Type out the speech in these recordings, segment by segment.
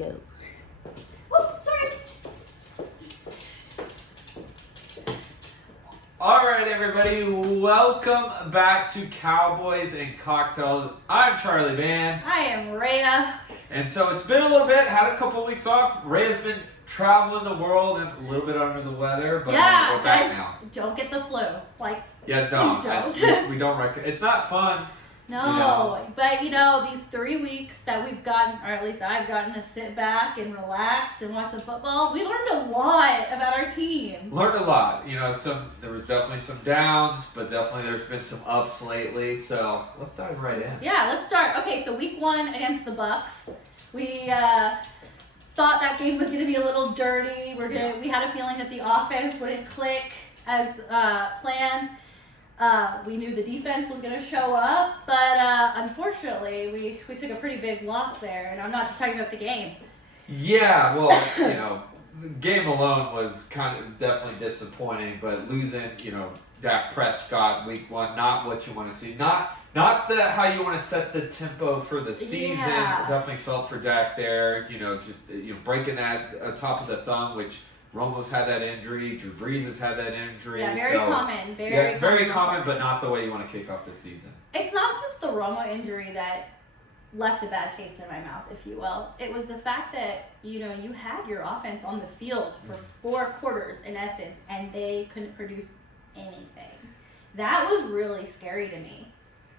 go. Oh, sorry. All right, everybody, welcome back to Cowboys and Cocktails. I'm Charlie Van. I am Raya. And so it's been a little bit, had a couple weeks off. Raya's been traveling the world and a little bit under the weather, but Yeah, we're back guys, now. don't get the flu. Yeah, don't. Please don't. We don't recommend. It's not fun. No, you know. but these 3 weeks that we've gotten, or at least I've gotten to sit back and relax and watch some football, we learned a lot about our team. Learned a lot. There was definitely some downs, but definitely there's been some ups lately. So let's dive right in. Yeah, let's start. Okay, so week 1 against the Bucks, we thought that game was going to be a little dirty. We had a feeling that the offense wouldn't click as planned. We knew the defense was going to show up, but unfortunately, we took a pretty big loss there, and I'm not just talking about the game. Yeah, well, the game alone was kind of definitely disappointing, but losing, Dak Prescott week 1, not what you want to see. Not how you want to set the tempo for the season. Yeah. Definitely felt for Dak there, breaking that top of the thumb, which Romo's had that injury, Drew Brees has had that injury. Yeah, very common. Very common, but not the way you want to kick off the season. It's not just the Romo injury that left a bad taste in my mouth, if you will. It was the fact that, you had your offense on the field for 4 quarters, in essence, and they couldn't produce anything. That was really scary to me.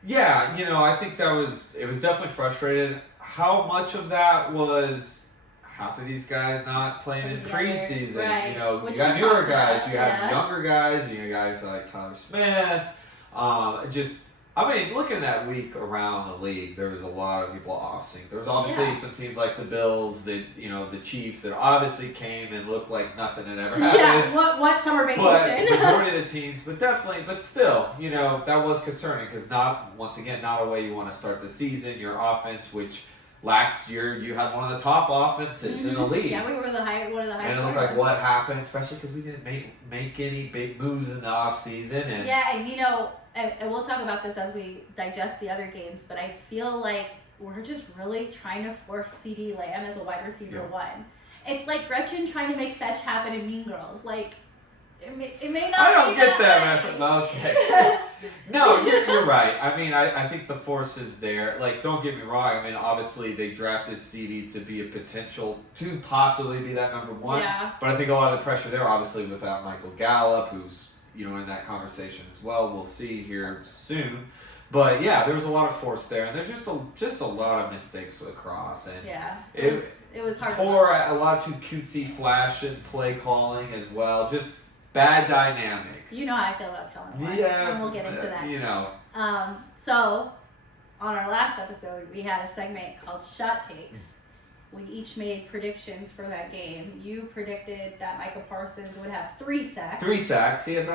Yeah, I think it was definitely frustrated. How much of that was half of these guys not playing in preseason? Right. You got newer guys, you have younger guys, you got guys like Tyler Smith. Looking at that week around the league, there was a lot of people off sync. There was obviously some teams like the Bills, the Chiefs that obviously came and looked like nothing had ever happened. Yeah, what summer vacation? But majority of the teams, but still, that was concerning because not a way you want to start the season. Your offense, which last year you had one of the top offenses in the league. Yeah, we were one of the highest. And it looked like what happened, especially because we didn't make any big moves in the offseason. And we'll talk about this as we digest the other games, but I feel like we're just really trying to force CD Lamb as a wide receiver 1. It's like Gretchen trying to make fetch happen in Mean Girls. Like, it may not I don't be get that that, way. Okay. No, you're right. I think the force is there. Like, don't get me wrong. Obviously they drafted CD to be a potential to possibly be that number 1. Yeah. But I think a lot of the pressure there, obviously, without Michael Gallup, who's in that conversation as well. We'll see here soon. But yeah, there was a lot of force there, and there's just a lot of mistakes across, and it was hard. A lot too cutesy flash and play calling as well. Just bad dynamic. You know how I feel about Kellen Moore. Yeah, and we'll get into that. So on our last episode, we had a segment called Shot Takes. We each made predictions for that game. You predicted that Michael Parsons would have 3 sacks. 3 sacks. He had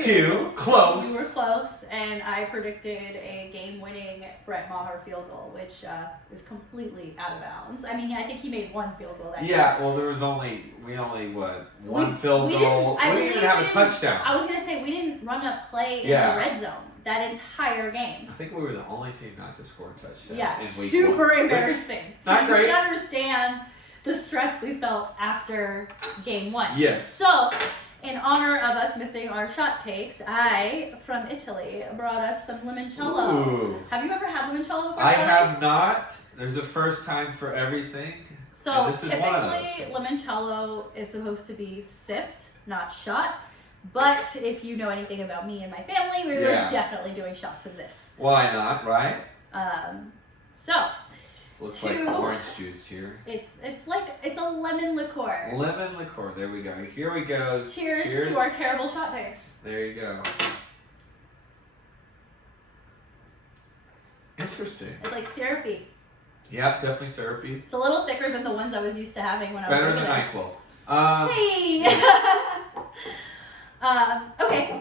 2. Close. You were close. And I predicted a game-winning Brett Maher field goal, which is completely out of bounds. I think he made 1 field goal that game. Yeah, well, there was one field goal. We didn't even have a touchdown. I was going to say, we didn't run a play in the red zone that entire game. I think we were the only team not to score a touchdown. Yeah, in week super 1, embarrassing. So not great. You can understand the stress we felt after game 1. Yes. So, in honor of us missing our shot takes, I, from Italy, brought us some limoncello. Ooh. Have you ever had limoncello before? I have not. There's a first time for everything. So, this is one of typically, those. limoncello is supposed to be sipped, not shot. But if you know anything about me and my family, we were definitely doing shots of this. Why not, right? So looks like orange juice here. It's a lemon liqueur. Lemon liqueur. There we go. Here we go. Cheers to our terrible shot picks. There you go. Interesting. It's like syrupy. Yeah, definitely syrupy. It's a little thicker than the ones I was used to having when I was better over than there. NyQuil. Hey. Okay.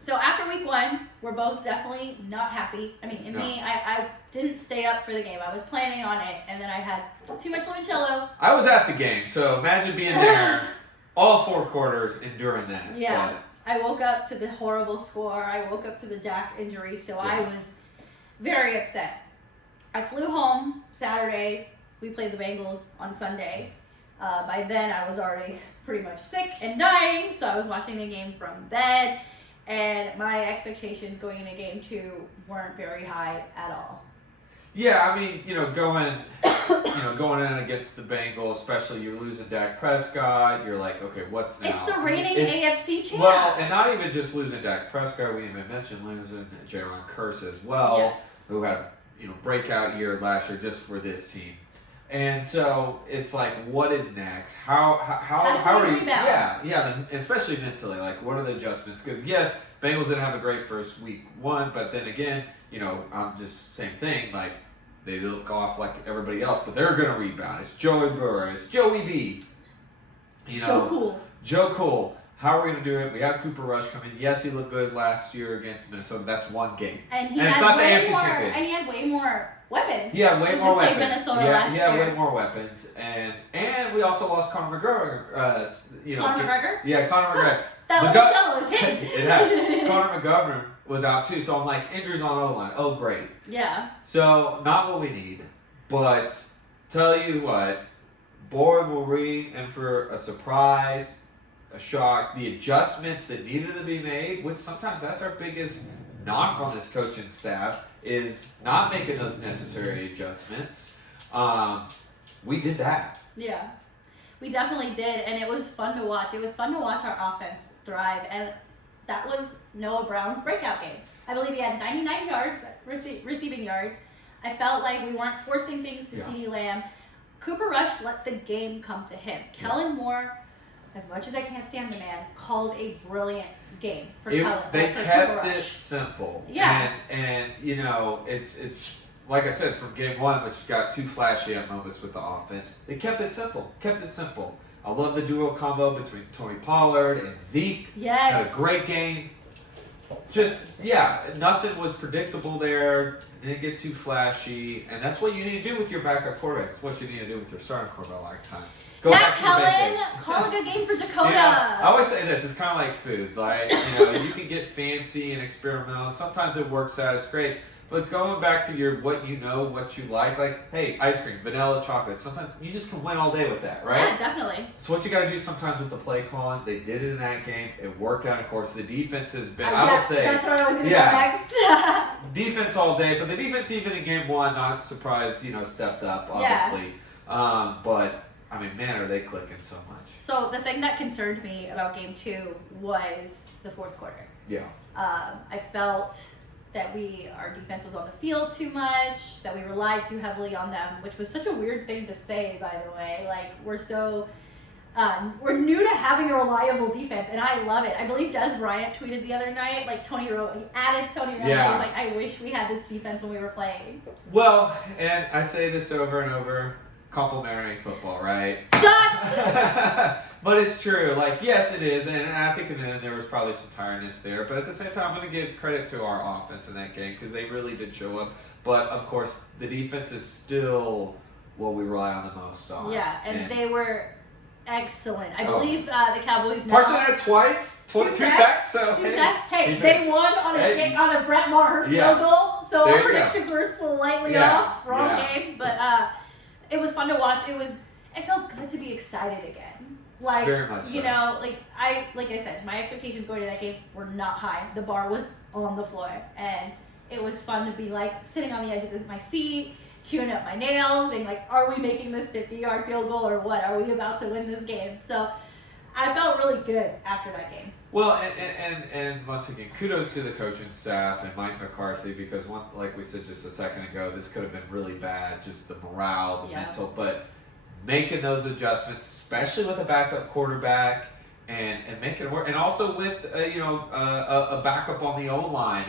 So after week 1, we're both definitely not happy. Me, I didn't stay up for the game. I was planning on it, and then I had too much limoncello. I was at the game, so imagine being there all 4 quarters enduring that. Yeah. I woke up to the horrible score. I woke up to the Dak injury, so I was very upset. I flew home Saturday, we played the Bengals on Sunday. By then, I was already pretty much sick and dying, so I was watching the game from bed, and my expectations going into game 2 weren't very high at all. Yeah, I mean, going in against the Bengals, especially you're losing Dak Prescott, you're like, okay, what's now? It's the reigning AFC champ. Well, and not even just losing Dak Prescott, we even mentioned losing Jalen Kearse as well, Yes. who had breakout year last year just for this team. And so it's like, what is next? How are you? rebound? Yeah, and especially mentally, like, what are the adjustments? Because yes, Bengals didn't have a great first week 1, but then again, I'm just same thing. Like, they look off like everybody else, but they're gonna rebound. It's Joey Burrow, it's Joey B. Joe Cool. How are we gonna do it? We have Cooper Rush coming. Yes, he looked good last year against Minnesota. That's one game, and it's not the AFC championship. And he had way more weapons. Yeah, way more weapons. Minnesota last year. Way more weapons, and we also lost Conor McGregor. Conor McGregor. Yeah, Conor McGregor. That little shell is hidden. It has. Conor McGovern was out too, so I'm like, injuries on O-line. Oh, great. Yeah. So not what we need, but tell you what, boy, were we in for a surprise, a shock. The adjustments that needed to be made, which sometimes that's our biggest knock on this coaching staff, is not making those necessary adjustments. We did that. Yeah, we definitely did, and it was fun to watch. It was fun to watch our offense thrive, and that was Noah Brown's breakout game. I believe he had 99 yards, receiving yards. I felt like we weren't forcing things to CeeDee Lamb. Cooper Rush let the game come to him. Kellen Moore, as much as I can't stand the man, called a brilliant game for Kellen. They kept Cooper it Rush. simple. Yeah. And it's like I said, from game 1, which got 2 flashy moments with the offense, they kept it simple. I love the duo combo between Tony Pollard and Zeke. Yes. Had a great game. Nothing was predictable there. Didn't get too flashy. And that's what you need to do with your backup quarterback. It's what you need to do with your starting quarterback a lot of times. Go Matt back to the Kellen, basics. call a good game for Dakota. I always say this, it's kind of like food. Like, you can get fancy and experimental. Sometimes it works out, it's great. But going back to what you like, hey, ice cream, vanilla, chocolate, sometimes you just can win all day with that, right? Yeah, definitely. So what you got to do sometimes with the play calling, they did it in that game. It worked out, of course. The defense has been, I will say. That's where I was going to go next. Defense all day, but the defense even in game 1, not surprised, stepped up, obviously. Yeah. But, I mean, man, are they clicking so much. So the thing that concerned me about game 2 was the fourth quarter. Yeah. I felt that our defense was on the field too much, that we relied too heavily on them, which was such a weird thing to say, by the way. Like, we're new to having a reliable defense, and I love it. I believe Des Bryant tweeted the other night, he added Tony Romo. Yeah. He's like, I wish we had this defense when we were playing. Well, and I say this over and over, complimentary football, right? Shots! But it's true. Yes, it is. And I think in the end there was probably some tiredness there. But at the same time, I'm going to give credit to our offense in that game because they really did show up. But, of course, the defense is still what we rely on the most on. Yeah, and they were excellent. I believe the Cowboys now... Parson had twice. Two sacks. So, Two sacks. Hey, they won on a Brett Maher field goal. So our predictions were slightly off. Wrong game. But it was fun to watch. It felt good to be excited again. Very much so. Like I said, my expectations going to that game were not high. The bar was on the floor, and it was fun to be sitting on the edge of my seat, chewing up my nails, and are we making this 50-yard field goal or what? Are we about to win this game? So I felt really good after that game. Well, and once again, kudos to the coaching staff and Mike McCarthy because, like we said just a second ago, this could have been really bad, just the morale, the mental, but making those adjustments, especially with a backup quarterback, and making it work, and also with a backup on the O-line,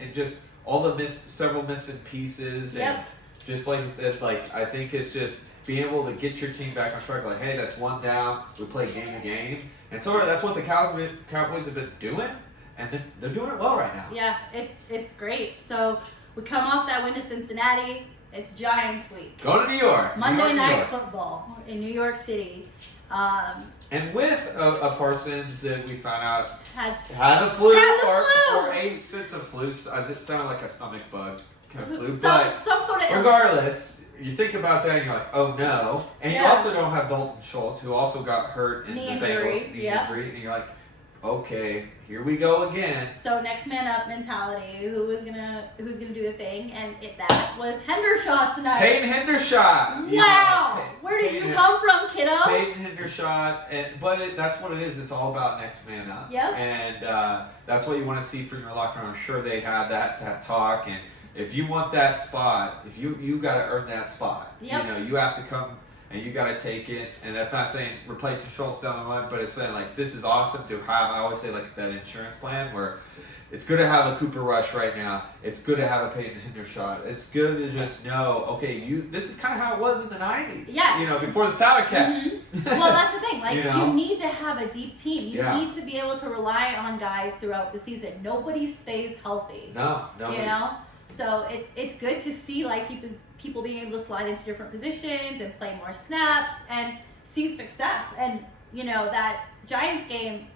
and just all the several missing pieces, and just like you said, I think it's just being able to get your team back on track. Hey, that's one down. We play game to game, and so that's what the Cowboys have been doing, and they're doing it well right now. Yeah, it's great. So we come off that win to Cincinnati. It's Giants week. Go to New York. Monday Night Football in New York City. And with a Parsons that we found out had the flu or a sense of flu. It sounded like a stomach bug kind of flu. But some sort of regardless, you think about that and you're like, oh no. And you Yeah. also don't have Dalton Schultz, who also got hurt in Knee the injury, Bengals knee yeah. injury, and you're like, okay, here we go again. So next man up mentality. Who's gonna do the thing? And that was Hendershot tonight. Peyton Hendershot. Wow. Where did you come from, kiddo? Peyton Hendershot, but that's what it is. It's all about next man up. Yep. And that's what you want to see from your locker room. I'm sure they had that talk, and if you want that spot, if you got to earn that spot. Yep. You know, you have to come and you got to take it. And that's not saying replacing Schultz down the line, but it's saying like this is awesome to have. I always say like that insurance plan where it's good to have a Cooper Rush right now. It's good to have a Peyton Hendershot. It's good to just know, okay, this is kind of how it was in the 90s. Yeah. You know, before the Salad Cat. Mm-hmm. Well, that's the thing. Like, You need to have a deep team. You Yeah. need to be able to rely on guys throughout the season. Nobody stays healthy. No. You know? So it's good to see like people being able to slide into different positions and play more snaps and see success. And you know that Giants game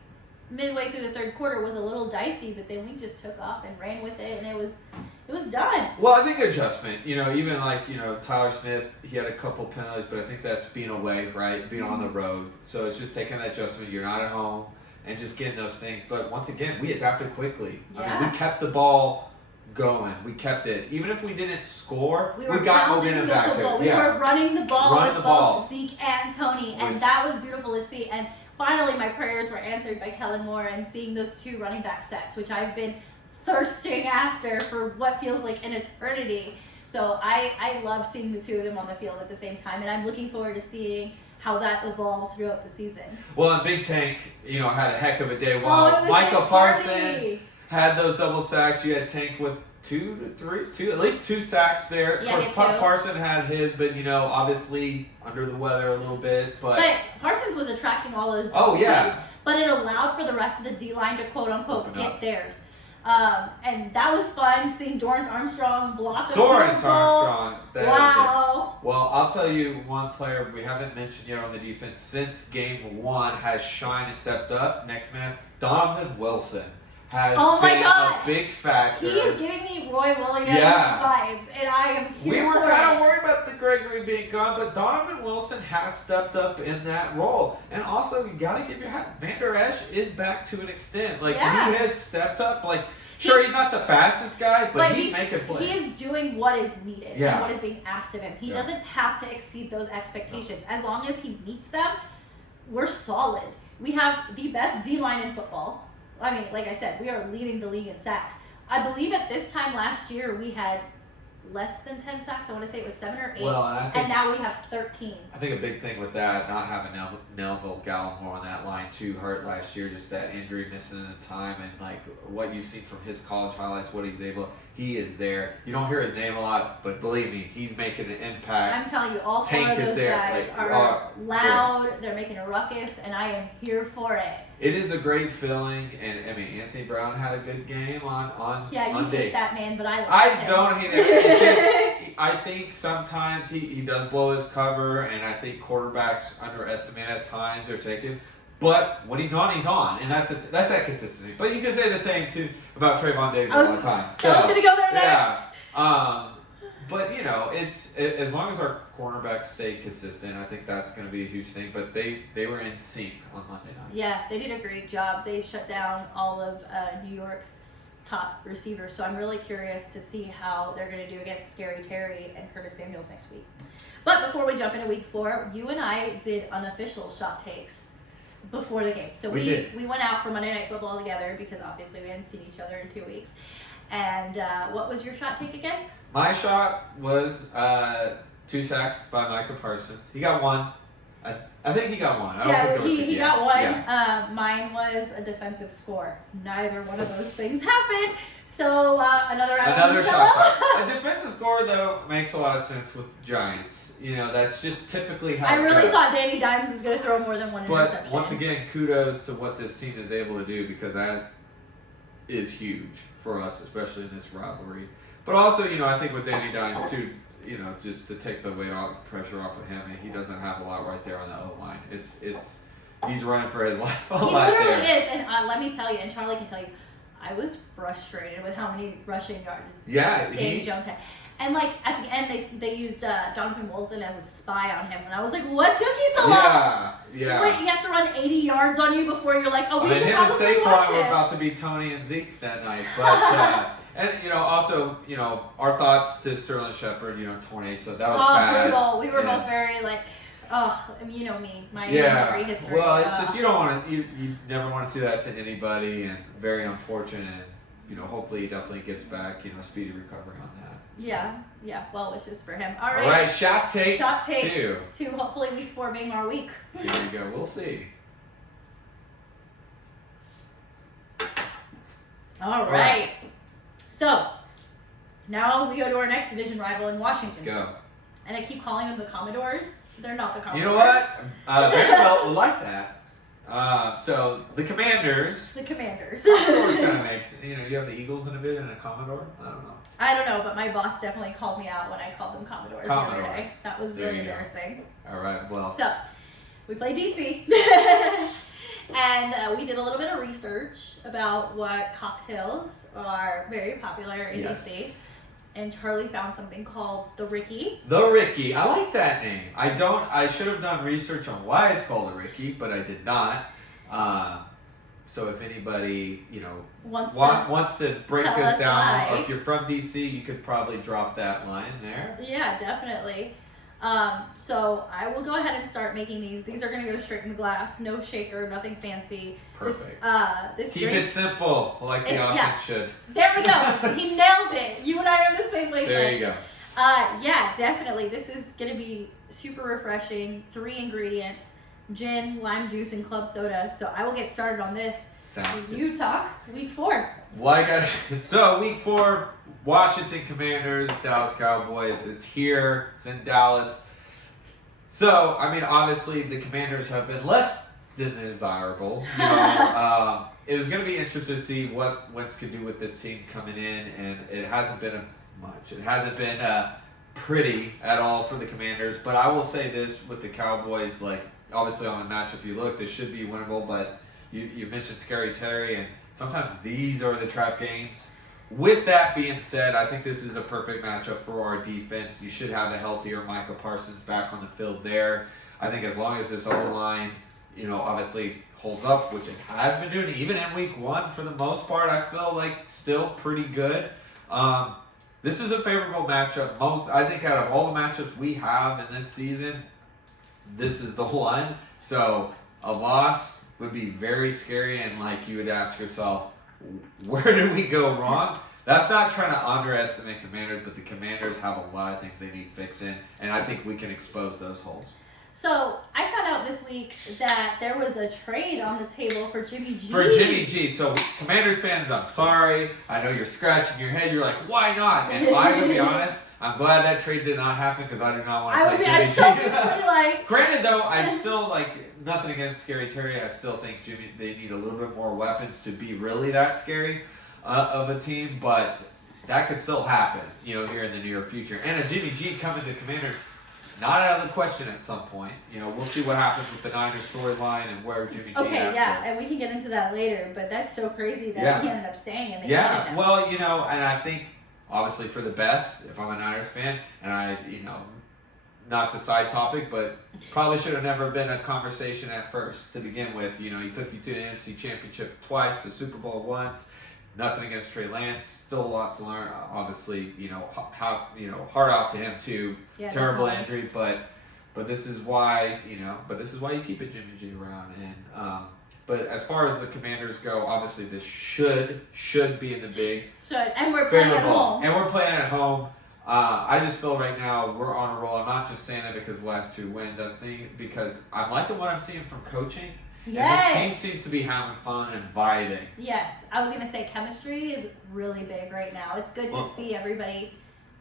midway through the third quarter was a little dicey, but then we just took off and ran with it, and it was done. Well, I think adjustment. You know, even like Tyler Smith, he had a couple penalties, but I think that's being away, right? Being on the road. So it's just taking that adjustment. You're not at home and just getting those things. But once again, we adapted quickly. Yeah. I mean, we kept the ball going. We kept it. Even if we didn't score, we got momentum back there. We were running the ball Running with the ball. both Zeke and Tony, and that was beautiful to see. And finally, my prayers were answered by Kellen Moore and seeing those two running back sets, which I've been thirsting after for what feels like an eternity. So I love seeing the two of them on the field at the same time, and I'm looking forward to seeing how that evolves throughout the season. Well, and Big Tank, had a heck of a day. It While was Micah his Parsons party. had those double sacks, you had Tank with at least two sacks there. Yeah, of course, two. Parson had his, but obviously under the weather a little bit. But Parsons was attracting all those Oh, yeah. things, but it allowed for the rest of the D-line to quote-unquote Open get up. theirs. And that was fun, seeing Dorrance Armstrong block a Dorrance field goal. Armstrong. That is Wow. it. Well, I'll tell you one player we haven't mentioned yet on the defense since game one has shined and stepped up. Next man, Donovan Wilson has Oh my been God. a big factor. He is giving me Roy Williams Yeah. vibes, and I am here We were for kind it. of worried about the Gregory being gone, but Donovan Wilson has stepped up in that role. And also, you got to give your hat. Van Der Esch is back to an extent. Like, Yeah. he has stepped up. Like, sure, he's not the fastest guy, but he's making plays. He is doing what is needed Yeah. and what is being asked of him. He doesn't have to exceed those expectations. As long as he meets them, we're solid. We have the best D-line in football. I mean, like I said, we are leading the league in sacks. I believe at this time last year we had less than 10 sacks. I want to say it was 7 or 8. Well, and now we have 13. I think a big thing with that, not having Nelville Gallimore on that line too hurt last year, just that injury, missing the time, and like what you've seen from his college highlights, what he's able, he is there. You don't hear his name a lot, but believe me, he's making an impact. I'm telling you, all 4 Tank of is those there, guys like, are loud. They're making a ruckus, and I am here for it. It is a great feeling, and I mean Anthony Brown had a good game on Yeah, you on day. hate that man, but I love I him. don't hate it. It's just, I think sometimes he does blow his cover, and I think quarterbacks underestimate at times or take him. But when he's on, and that's that consistency. But you can say the same too about Trayvon Diggs a lot of times. So, I was gonna go there next. Yeah. But it's as long as our cornerbacks stay consistent, I think that's going to be a huge thing. But they were in sync on Monday night. Yeah, they did a great job. They shut down all of New York's top receivers. So I'm really curious to see how they're going to do against Scary Terry and Curtis Samuels next week. But before we jump into week 4, you and I did unofficial shot takes before the game. So we went out for Monday Night Football together because obviously we hadn't seen each other in 2 weeks. And what was your shot take again? My shot was 2 sacks by Micah Parsons. He got 1. I think he got 1. I don't think it was he got 1. Yeah. Mine was a defensive score. Neither one of those things happened. So another shot take. A defensive score though makes a lot of sense with the Giants. That's just typically how I really it goes. thought Danny Dimes was going to throw more than one interception. But once again, kudos to what this team is able to do because that is huge for us, especially in this rivalry. But also, I think with Danny Dimes too, just to take the weight off, pressure off of him, and he doesn't have a lot right there on the O-line. It's he's running for his life a lot there. He literally is, and let me tell you, and Charlie can tell you, I was frustrated with how many rushing yards Danny Jones had. And like at the end, they used Donovan Wilson as a spy on him, and I was like, "What took you so long?" Yeah. Wait, he has to run 80 yards on you before you're like, "Oh, we should him and probably watch Saquon were it." about to be Tony and Zeke that night, but and also our thoughts to Sterling Shepard, torn ACL, that was bad. Brutal. We were both very like, I mean, you know me, my injury history. Well, it's just you don't want to, you never want to see that to anybody, and very unfortunate. And hopefully he definitely gets back, speedy recovery on that. Yeah. Well wishes for him. All right, shot take to hopefully week 4 being our week. Here we go. We'll see. All right. So now we go to our next division rival in Washington. Let's go. And I keep calling them the Commodores. They're not the Commodores. You know what? Vanderbilt would like that. So the Commanders. The Commanders. Commodores kind of makes you have the Eagles in a division and a Commodore. I don't know, but my boss definitely called me out when I called them Commodores the other day. That was really embarrassing. All right, well. So we play DC. And we did a little bit of research about what cocktails are very popular in DC. And Charlie found something called the Rickey. The Rickey. I like that name. I should have done research on why it's called a Rickey, but I did not. So if anybody, wants to break us down, or if you're from DC, you could probably drop that line there. Yeah, definitely. So I will go ahead and start making these. These are going to go straight in the glass. No shaker, nothing fancy. Perfect. This Keep it simple, like the offense should. There we go. He nailed it. You and I are on the same wavelength. There you go. Yeah, definitely. This is going to be super refreshing. 3 ingredients: gin, lime juice, and club soda. So I will get started on this. Sounds good. You talk week 4. So week 4, Washington Commanders, Dallas Cowboys. It's here. It's in Dallas. So, I mean, obviously the Commanders have been less than desirable. It was going to be interesting to see what Wentz could do with this team coming in, and it hasn't been much. It hasn't been pretty at all for the Commanders. But I will say this with the Cowboys, obviously on the matchup you look, this should be winnable, but you mentioned Scary Terry, and sometimes these are the trap games. With that being said, I think this is a perfect matchup for our defense. You should have a healthier Micah Parsons back on the field there. I think as long as this O-line, obviously holds up, which it has been doing, even in week 1 for the most part, I feel like still pretty good. This is a favorable matchup. I think out of all the matchups we have in this season, this is the one. So a loss would be very scary, and you would ask yourself, where did we go wrong? That's not trying to underestimate Commanders, but the Commanders have a lot of things they need fixing, and I think we can expose those holes. So I found out this week that there was a trade on the table for Jimmy G. For Jimmy G. So Commanders fans, I'm sorry. I know you're scratching your head. You're like, why not? And I'm going to be honest, I'm glad that trade did not happen because I do not want to play Jimmy G. Granted, though, I still nothing against Scary Terry. I still think they need a little bit more weapons to be really that scary of a team, but that could still happen, here in the near future. And a Jimmy G coming to Commanders, not out of the question at some point. We'll see what happens with the Niners storyline and where Jimmy G. Okay, and we can get into that later, but that's so crazy that he ended up staying and they cut him. Well, and I think obviously for the best, if I'm a Niners fan, and I, not to side topic, but probably should have never been a conversation at first to begin with. He took you to the NFC Championship twice, to Super Bowl once. Nothing against Trey Lance. Still a lot to learn. Obviously, how heart out to him too. Yeah, terrible injury, but this is why you keep a Jimmy G around. And but as far as the Commanders go, obviously this should be in the big. And we're playing at home. And we're playing at home. I just feel right now we're on a roll. I'm not just saying that because of the last 2 wins. I think because I'm liking what I'm seeing from coaching. Yes. And this team seems to be having fun and vibing. Yes. I was going to say chemistry is really big right now. It's good to see everybody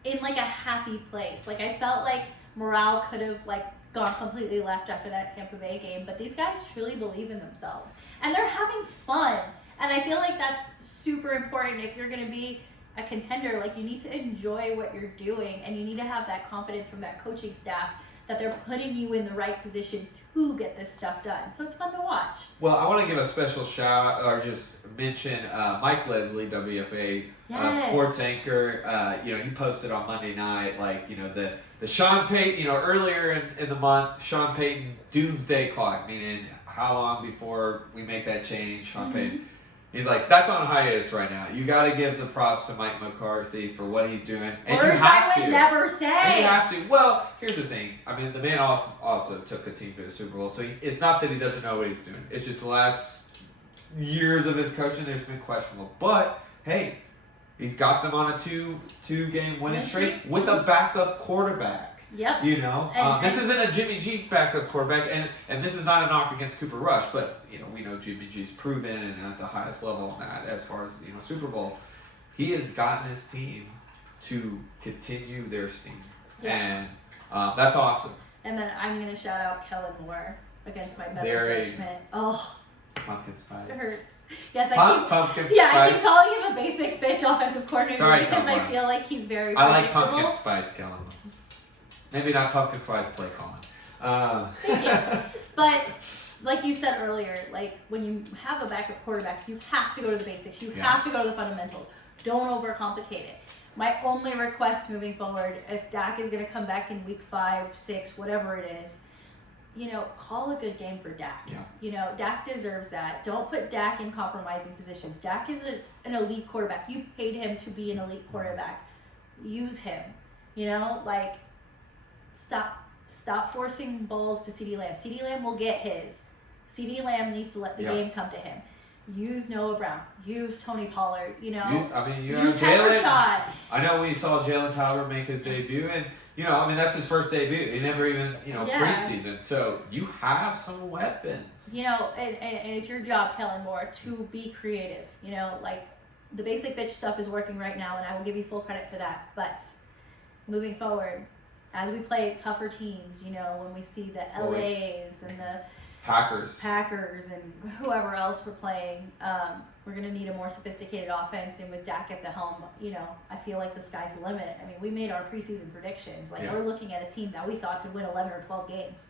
in a happy place. I felt like morale could have gone completely left after that Tampa Bay game, but these guys truly believe in themselves. And they're having fun. And I feel like that's super important if you're going to be a contender. You need to enjoy what you're doing, and you need to have that confidence from that coaching staff that they're putting you in the right position to get this stuff done. So it's fun to watch. Well, I want to give a special shout or just mention Mike Leslie, WFA sports anchor. He posted on Monday night, the Sean Payton, earlier in the month, Sean Payton doomsday clock, meaning how long before we make that change, Sean Payton. He's like, that's on hiatus right now. You got to give the props to Mike McCarthy for what he's doing. And Words you have I would to. never say. And you have to. Well, here's the thing. I mean, the man also took a team to the Super Bowl. So it's not that he doesn't know what he's doing. It's just the last years of his coaching, there's been questionable. But, hey, he's got them on a two-game winning streak with a backup quarterback. Yep. This isn't a Jimmy G backup quarterback, and this is not an knock against Cooper Rush, but we know Jimmy G's proven and at the highest level on that as far as Super Bowl. He has gotten this team to continue their steam, and that's awesome. And then I'm gonna shout out Kellen Moore against my better judgment. Oh. Pumpkin spice. It hurts. Yes, pumpkin spice. I keep calling him a basic bitch offensive coordinator because Kellen. I feel like he's very I predictable. like pumpkin spice, Kellen. Maybe not pumpkin spice play calling. Thank you. But like you said earlier, like when you have a backup quarterback, you have to go to the basics. You have to go to the fundamentals. Don't overcomplicate it. My only request moving forward, if Dak is going to come back in week 5, 6, whatever it is, call a good game for Dak. Yeah. Dak deserves that. Don't put Dak in compromising positions. Dak is an elite quarterback. You paid him to be an elite quarterback. Use him. Stop forcing balls to CeeDee Lamb. CeeDee Lamb will get his. CeeDee Lamb needs to let the game come to him. Use Noah Brown. Use Tony Pollard. You use Jalen. I know we saw Jalen Tyler make his debut, and that's his first debut. He never even preseason. So you have some weapons. And it's your job, Kellen Moore, to be creative. The basic bitch stuff is working right now, and I will give you full credit for that. But moving forward, as we play tougher teams, when we see the LAs and the Packers and whoever else we're playing, we're going to need a more sophisticated offense. And with Dak at the helm, I feel like the sky's the limit. I mean, we made our preseason predictions. We're looking at a team that we thought could win 11 or 12 games.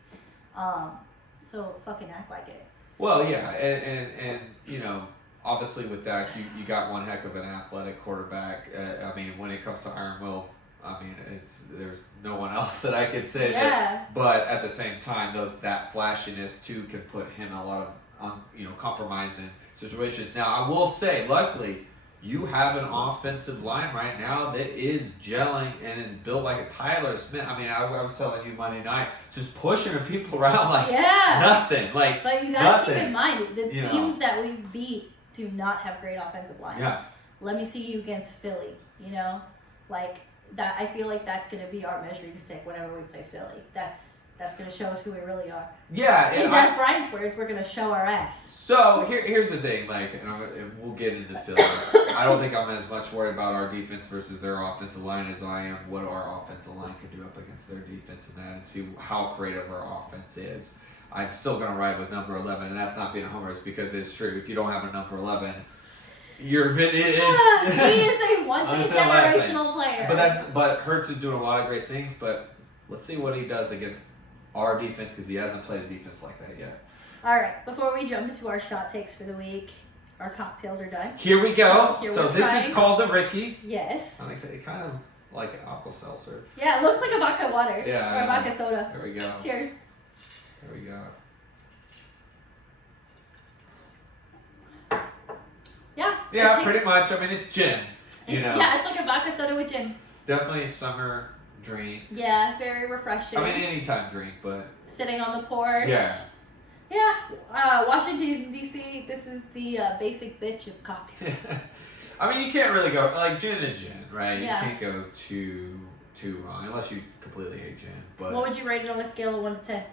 So fucking act like it. Well, yeah. And obviously with Dak, you got one heck of an athletic quarterback. When it comes to Iron Will, there's no one else that I could say that. But at the same time, that flashiness too can put him in a lot of compromising situations. Now I will say, luckily, you have an offensive line right now that is gelling and is built like a Tyler Smith. I was telling you Monday night, just pushing people around like nothing. But you gotta keep in mind the teams that we've beat do not have great offensive lines. Yeah. Let me see you against Philly. That I feel like that's going to be our measuring stick whenever we play Philly. That's going to show us who we really are. Yeah. In Des Bryant's words, we're going to show our ass. So here's the thing, and we'll get into Philly. I don't think I'm as much worried about our defense versus their offensive line as I am what our offensive line can do up against their defense and see how creative our offense is. I'm still going to ride with number 11, and that's not being a homer. It's because it's true. If you don't have a number 11, he is a once-in-a-generational player. But Hurts is doing a lot of great things. But let's see what he does against our defense because he hasn't played a defense like that yet. All right, before we jump into our shot takes for the week, our cocktails are done. Here we go. So this is called the Rickey. Yes. I think it's kind of like Alka-Seltzer. Yeah, it looks like a vodka water. Yeah. Or a vodka soda. There we go. Cheers. There we go. Yeah, pretty much. It's gin. Yeah, it's like a vodka soda with gin. Definitely a summer drink. Yeah, very refreshing. Anytime drink, but sitting on the porch. Yeah. Yeah. Washington, D.C., this is the basic bitch of cocktails. You can't really go, gin is gin, right? Yeah. You can't go too wrong, unless you completely hate gin. But what would you rate it on a scale of 1 to 10?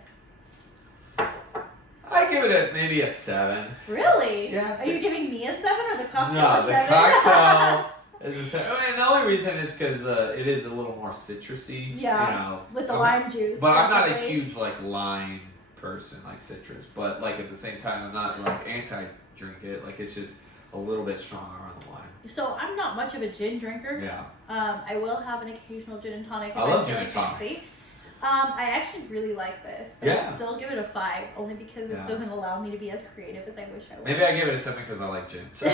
I give it maybe a 7. Really? Yeah. Are you giving me a 7 or the cocktail No, a 7? the cocktail is a 7. The only reason is because it is a little more citrusy. Yeah. With the lime juice. But I'm not a huge lime person, citrus. But at the same time, I'm not anti-drink it. It's just a little bit stronger on the lime. So I'm not much of a gin drinker. Yeah. I will have an occasional gin and tonic. I love gin and tonics. I actually really like this. But Yeah. I'd still give it a 5, only because it doesn't allow me to be as creative as I wish I would. Maybe I give it a 7 because I like gin. So.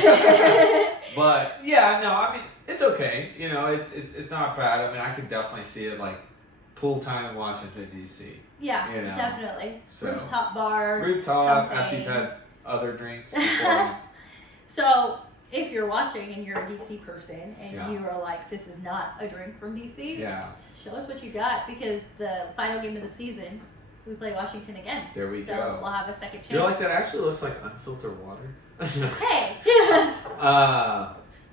But yeah, no, I mean it's okay. You know, it's not bad. I mean, I could definitely see it like pool time in Washington D.C. Yeah, You know, definitely. so. Rooftop bar. Rooftop something. after you've had other drinks. Before. So if you're watching and you're a DC person and Yeah. you are like, this is not a drink from DC, Yeah. show us what you got, because the final game of the season, we play Washington again. There we So go. we'll have a second chance. You're like, that actually looks like unfiltered water. Hey!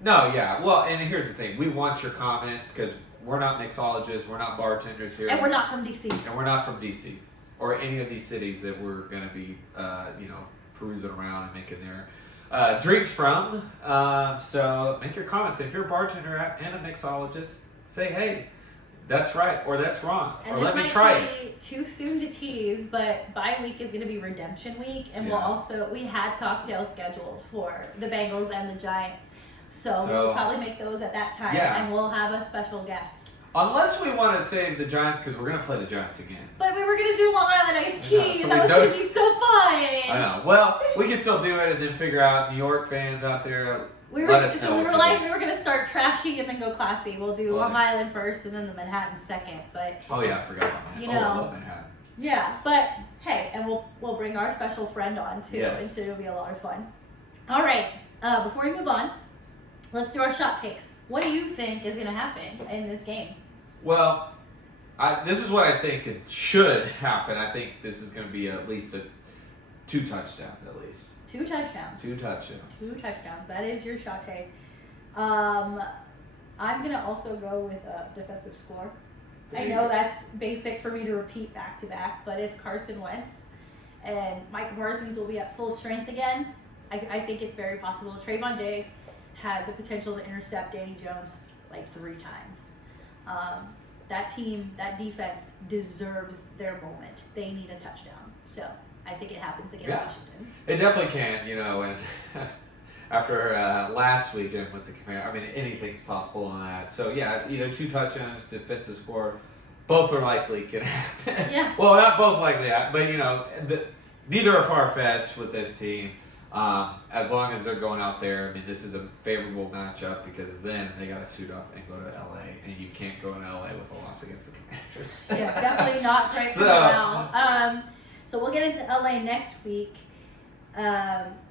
No, yeah. Well, and here's the thing. We want your comments because we're not mixologists. We're not bartenders here. And we're not from DC. And we're not from DC or any of these cities that we're going to be, perusing around and making their drinks from. So make your comments. If you're a bartender and a mixologist, say, hey, that's right or that's wrong. And or this let me might try it. be too soon to tease, but bye week is going to be redemption week, and we had cocktails scheduled for the Bengals and the Giants. So we'll probably make those at that time, and we'll have a special guest. Unless we want to save the Giants because we're going to play the Giants again. But we were going to do Long Island iced tea, so that was going to be so fun. I know. Well, we can still do it and then figure out New York fans out there. We were let us know we what were you do. we were going to start trashy and then go classy. We'll do Long Island first and then the Manhattan second. But oh yeah, I forgot about Manhattan. You know, I love Manhattan. Yeah, but hey, and we'll bring our special friend on too, and so it'll be a lot of fun. All right, before we move on, let's do our shot takes. What do you think is going to happen in this game? Well, this is what I think it should happen. I think this is going to be at least 2 touchdowns at least. 2 touchdowns. 2 touchdowns. 2 touchdowns. That is your shot take. I'm going to also go with a defensive score. I know that's basic for me to repeat back to back, but it's Carson Wentz. And Micah Parsons will be at full strength again. I think it's very possible. Trayvon Diggs had the potential to intercept Danny Jones like 3 times. That team, that defense deserves their moment. They need a touchdown. So I think it happens against Washington. It definitely can, and after last weekend with the Commanders, I mean, anything's possible in that. So yeah, it's either 2 touchdowns, defensive score. Both are likely can happen. Yeah. Well, not both likely, but neither are far-fetched with this team. As long as they're going out there, I mean, this is a favorable matchup because then they got to suit up and go to LA, and you can't go in LA with a loss against the Commanders. Yeah, definitely not great for morale. So we'll get into LA next week.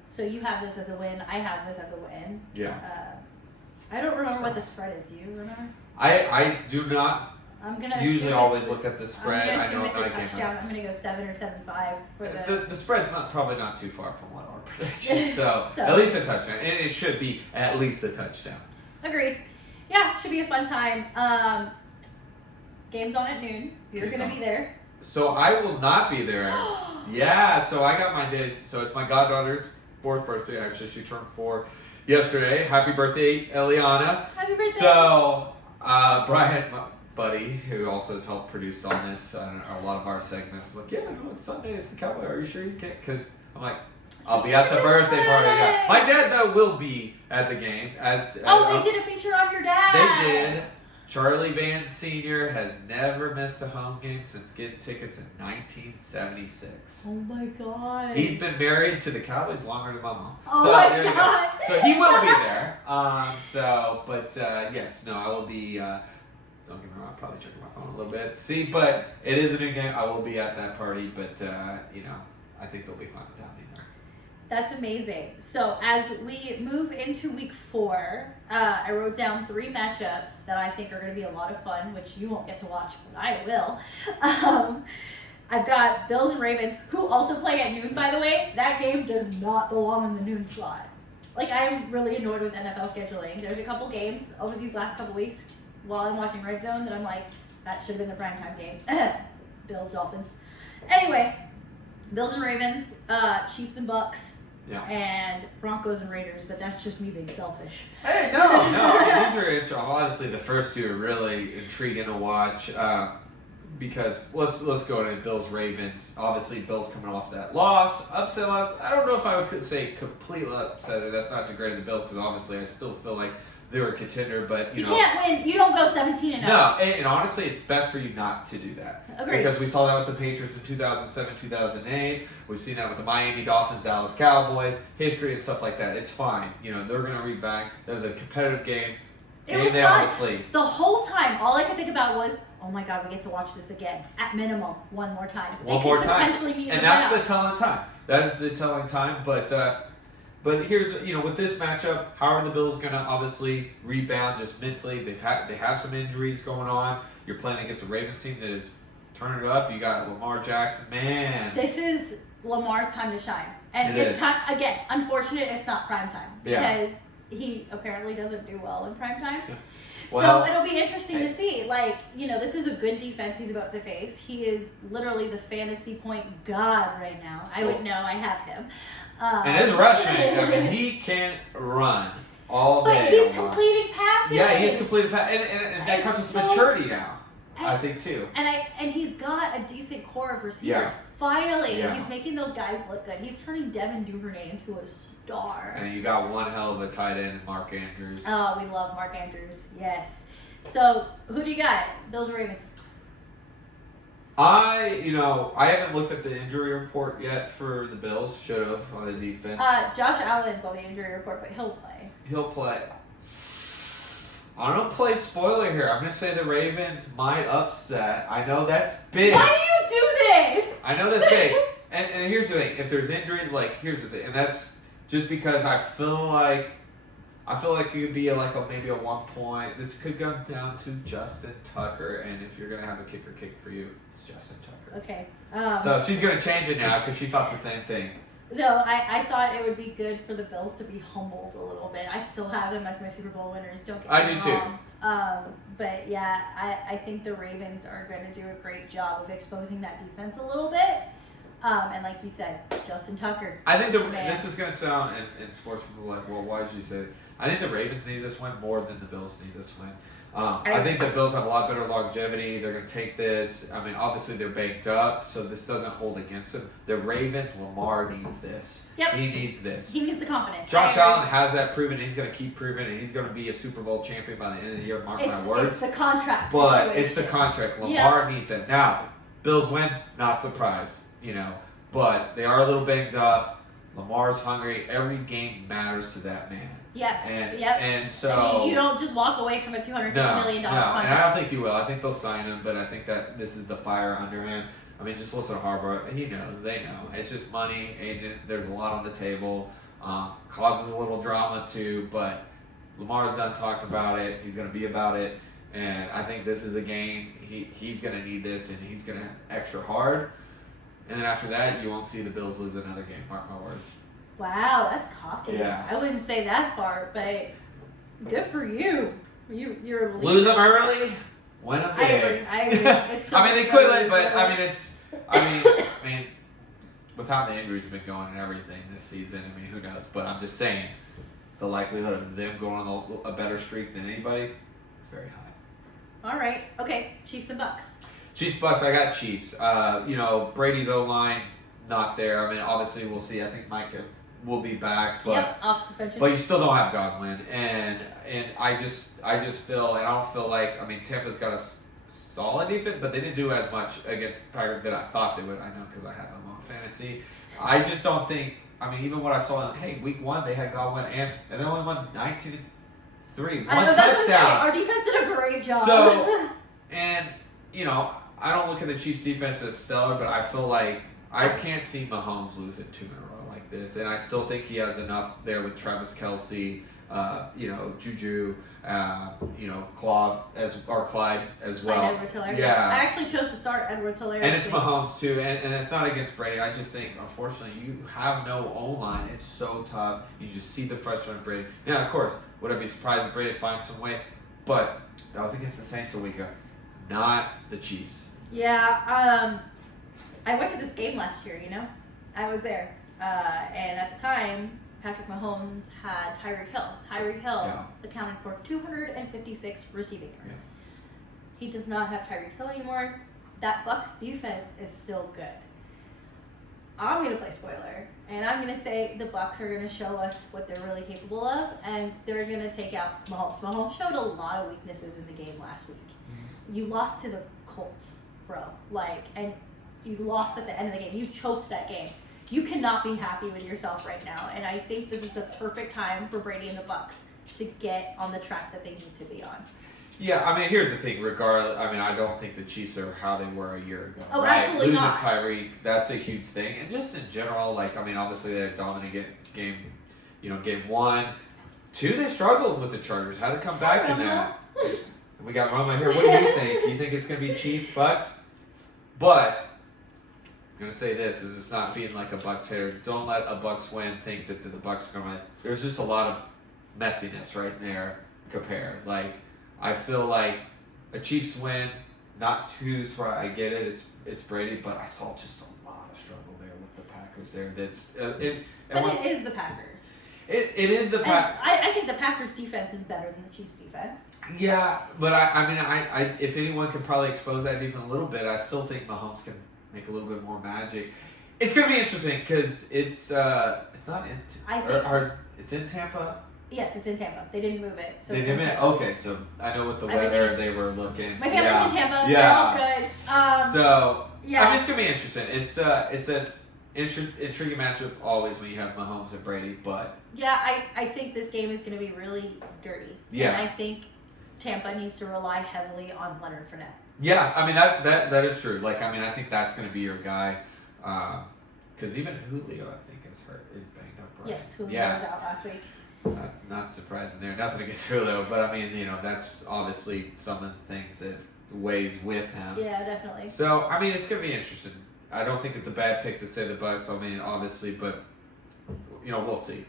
So you have this as a win. I have this as a win. Yeah. I don't remember what the spread is. Do you remember? I do not. I'm gonna usually always look at the spread. I'm I gonna know assume it's a I touchdown. I'm gonna go 7 or 7.5 for the spread's probably not too far from what our prediction. So at least a touchdown, and it should be at least a touchdown. Agreed. Yeah, it should be a fun time. Game's on at noon. You're gonna be there. So I will not be there. Yeah. So I got my days. So it's my goddaughter's 4th birthday. Actually, she turned 4 yesterday. Happy birthday, Eliana. Happy birthday. So Brian, my buddy, who also has helped produce on this, a lot of our segments, was like, yeah, no, it's Sunday, it's the Cowboy. Are you sure you can't? Because I'm like, I'll be at the birthday party. Yeah. My dad, though, will be at the game. They did a feature on your dad. They did. Charlie Van Sr. has never missed a home game since getting tickets in 1976. Oh my God. He's been married to the Cowboys longer than my mom. Oh so my there you God. go. So he will be there. Yes, no, I will be. Don't get me wrong, I'm probably checking my phone a little bit. See, but it is a new game. I will be at that party, but I think they'll be fun without me there. That's amazing. So as we move into week 4, I wrote down 3 matchups that I think are going to be a lot of fun, which you won't get to watch, but I will. I've got Bills and Ravens, who also play at noon, by the way. That game does not belong in the noon slot. Like, I'm really annoyed with NFL scheduling. There's a couple games over these last couple weeks while I'm watching Red Zone that I'm like, that should have been the primetime game. Bills, Dolphins. Anyway, Bills and Ravens, Chiefs and Bucks, and Broncos and Raiders, but that's just me being selfish. Hey, no. I mean, these are interesting. Obviously, the first 2 are really intriguing to watch because let's go to Bills Ravens. Obviously, Bills coming off that upset loss. I don't know if I could say completely upset. That's not degrading the Bills because obviously I still feel like they're a contender, but you can't win. You don't go 17-0. No, and honestly, it's best for you not to do that. Agreed. Because we saw that with the Patriots in 2007, 2008. We've seen that with the Miami Dolphins, Dallas Cowboys, history and stuff like that. It's fine. They're going to read back. That was a competitive game. It was fun. The whole time, all I could think about was, oh my God, we get to watch this again. At minimum, one more time. They could potentially be in the playoffs. And that's the telling time. That is the telling time. But here's, with this matchup, how are the Bills going to obviously rebound just mentally? They have some injuries going on. You're playing against a Ravens team that is turning it up. You got Lamar Jackson, man. This is Lamar's time to shine. And it's again, unfortunate it's not prime time because he apparently doesn't do well in prime time. Well, so it'll be interesting to see. This is a good defense he's about to face. He is literally the fantasy point god right now. I would know. I have him. And his rushing, he can run all day. But he's completing passes. Yeah, he's completing passes. And that comes with maturity now, I think, too. And he's got a decent core of receivers. Yeah. Finally, he's making those guys look good. He's turning Devin Duvernay into a star. And you got one hell of a tight end, Mark Andrews. Oh, we love Mark Andrews. Yes. So, who do you got? Bills or Ravens? I haven't looked at the injury report yet for the Bills. Should have on the defense. Josh Allen's on the injury report, but he'll play. He'll play. I don't play spoiler here. I'm going to say the Ravens might upset. I know that's big. Why do you do this? I know that's big. And here's the thing. If there's injuries, here's the thing. And that's just because I feel like it could be maybe a 1 point. This could come down to Justin Tucker. And if you're going to have a kicker kick for you, it's Justin Tucker. Okay. So she's going to change it now because she thought the same thing. No, I thought it would be good for the Bills to be humbled a little bit. I still have them as my Super Bowl winners. Don't get me wrong. But yeah, I think the Ravens are going to do a great job of exposing that defense a little bit. And like you said, Justin Tucker. I think this is going to sound, in sports people like, well, why did you say it? I think the Ravens need this win more than the Bills need this win. I think the Bills have a lot better longevity. They're going to take this. Obviously they're baked up, so this doesn't hold against them. The Ravens, Lamar needs this. Yep. He needs this. He needs the confidence. Josh Allen has that proven. He's going to keep proving, and he's going to be a Super Bowl champion by the end of the year. Mark my words. It's the contract But situation. it's the contract. Lamar needs it. Now, Bills win, not surprised, but they are a little banged up. Lamar's hungry. Every game matters to that man. Yes. And so you don't just walk away from a $250 million contract. And I don't think he will. I think they'll sign him, but I think that this is the fire under him. Just listen to Harbaugh. He knows. They know. It's just money, agent. There's a lot on the table. Causes a little drama too, but Lamar's done talking about it. He's going to be about it, and I think this is the game. He's going to need this, and he's going to extra hard. And then after that, you won't see the Bills lose another game. Mark my words. Wow, that's cocky. Yeah. I wouldn't say that far, but good for you. You're lose them early, win them big. I agree. It's so they could, but with how the injuries have been going and everything this season, who knows? But I'm just saying, the likelihood of them going on a better streak than anybody is very high. All right. Okay. Chiefs and Bucks. Chiefs Bucks. I got Chiefs. Brady's O-line not there. Obviously we'll see. I think Mike will be back, but off suspension. But you still don't have Godwin, and I just feel, and I don't feel like Tampa's got a solid defense, but they didn't do as much against Tiger that I thought they would. I know because I had them on fantasy. I just don't think. Even what I saw in week 1 they had Godwin and they only won 19-3, one touchdown. Our defense did a great job. So, and I don't look at the Chiefs defense as stellar, but I feel like I can't see Mahomes losing 2 in a row like this, and I still think he has enough there with Travis Kelce, Juju, Clyde as well. Clyde Edwards-Helaire. Yeah. I actually chose to start Edwards-Helaire. And it's Mahomes too, and it's not against Brady. I just think, unfortunately, you have no O-line. It's so tough. You just see the frustration of Brady. Now, of course, would I be surprised if Brady finds some way? But that was against the Saints a week ago, not the Chiefs. Yeah, I went to this game last year, I was there. And at the time, Patrick Mahomes had Tyreek Hill. Tyreek Hill accounted for 256 receiving yards. Yeah. He does not have Tyreek Hill anymore. That Bucs defense is still good. I'm gonna play spoiler, and I'm gonna say the Bucks are gonna show us what they're really capable of, and they're gonna take out Mahomes. Mahomes showed a lot of weaknesses in the game last week. You lost to the Colts, bro. And you lost at the end of the game. You choked that game. You cannot be happy with yourself right now, and I think this is the perfect time for Brady and the Bucks to get on the track that they need to be on. Yeah, I mean, here's the thing. Regardless, I mean, I don't think the Chiefs are how they were a year ago. Oh, right? absolutely Losing not. Tyreek, that's a huge thing, and just in general, I mean, obviously they had a dominant game. Game 1, 2, they struggled with the Chargers. Had to come back in that. We got Roma here. What do you think? You think it's gonna be Chiefs, Bucks? But I'm gonna say this, and it's not being like a Bucks hater. Don't let a Bucks win think that the Bucks are gonna. There's just a lot of messiness right there compared. I feel like a Chiefs win, not too smart. I get it. It's Brady, but I saw just a lot of struggle there with the Packers. But it is the Packers. It is the Packers. I think the Packers defense is better than the Chiefs defense. Yeah, but I if anyone can probably expose that defense a little bit, I still think Mahomes can make a little bit more magic. It's gonna be interesting because it's not in. It's in Tampa. Yes, it's in Tampa. They didn't move it. So they didn't. Okay, so I know with the weather they were looking. My family's in Tampa. Yeah. They're all good. So yeah, I mean, it's gonna be interesting. It's an intriguing matchup always when you have Mahomes and Brady, but yeah, I think this game is gonna be really dirty. Yeah, and I think Tampa needs to rely heavily on Leonard Fournette. Yeah, I mean that is true. I think that's gonna be your guy, because even Julio I think is banged up. Right? Yes, Julio was out last week. Not surprising there. Nothing against Julio, but I mean, that's obviously some of the things that weighs with him. Yeah, definitely. So, I mean, it's going to be interesting. I don't think it's a bad pick to say the Bucks. I mean, obviously, but, we'll see.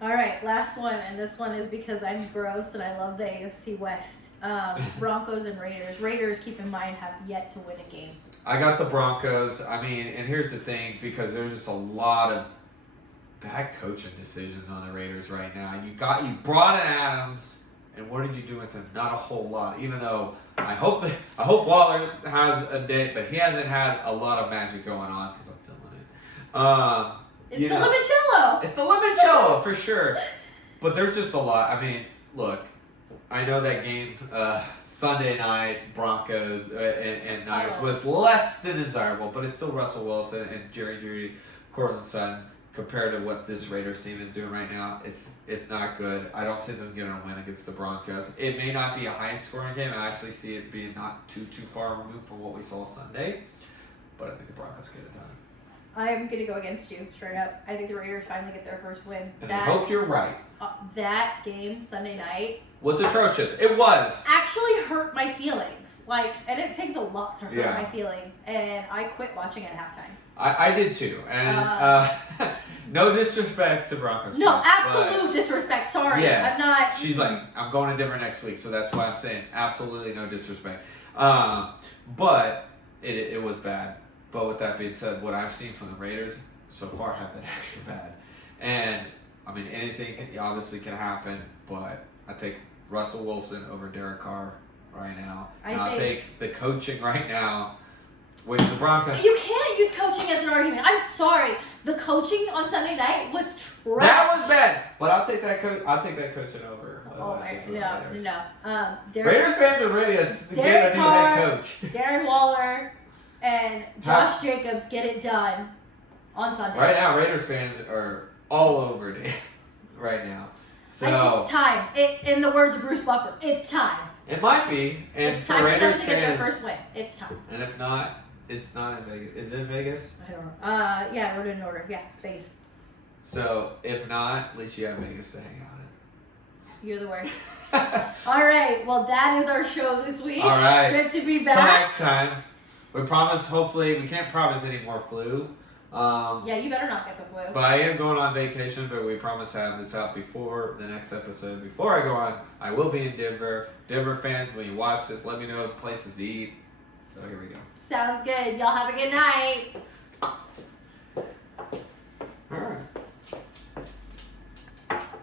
All right, last one, and this one is because I'm gross and I love the AFC West. Broncos and Raiders. Raiders, keep in mind, have yet to win a game. I got the Broncos. I mean, and here's the thing, because there's just a lot of bad coaching decisions on the Raiders right now. You brought in Adams, and what are you doing with him? Not a whole lot. Even though I hope Waller has a day, but he hasn't had a lot of magic going on because I'm feeling it. It's the limoncello. It's the limoncello for sure. But there's just a lot. I mean, look, I know that game Sunday night Broncos and Niners was less than desirable, but it's still Russell Wilson and Jerry Jeudy, Cortland Sutton. Compared to what this Raiders team is doing right now, it's not good. I don't see them getting a win against the Broncos. It may not be a high-scoring game. I actually see it being not too far removed from what we saw Sunday. But I think the Broncos get it done. I'm going to go against you, straight up. I think the Raiders finally get their first win. And I hope you're right. That game, Sunday night, was atrocious. It was. Actually hurt my feelings. And it takes a lot to hurt my feelings. And I quit watching at halftime. I did too. And no disrespect to Broncos. No, absolute disrespect. Sorry. Yes, I'm not. She's like, I'm going to Denver next week, so that's why I'm saying absolutely no disrespect. But it was bad. But with that being said, what I've seen from the Raiders so far have been extra bad. And, I mean, anything obviously can happen, but I take Russell Wilson over Derek Carr right now. I'll take the coaching right now, which the Broncos... You can't use coaching as an argument. I'm sorry. The coaching on Sunday night was trash. That was bad. But I'll take that coaching over. No. Raiders fans are ready to get a new head coach. Darren Waller and Josh Jacobs get it done on Sunday. Right now, Raiders fans are all over it right now. So it's time. In the words of Bruce Buffer, it's time. It might be. And it's time for them to get their first win. It's time. And if not, it's not in Vegas. Is it in Vegas? I don't know. Yeah, we're doing an order. Yeah, it's Vegas. So, if not, at least you have Vegas to hang out in. You're the worst. All right. Well, that is our show this week. All right. Good to be back. Till next time. We promise, hopefully, we can't promise any more flu. Yeah, you better not get the flu. But I am going on vacation, but we promise to have this out before the next episode. Before I go on, I will be in Denver. Denver fans, when you watch this, let me know the places to eat. So here we go. Sounds good. Y'all have a good night.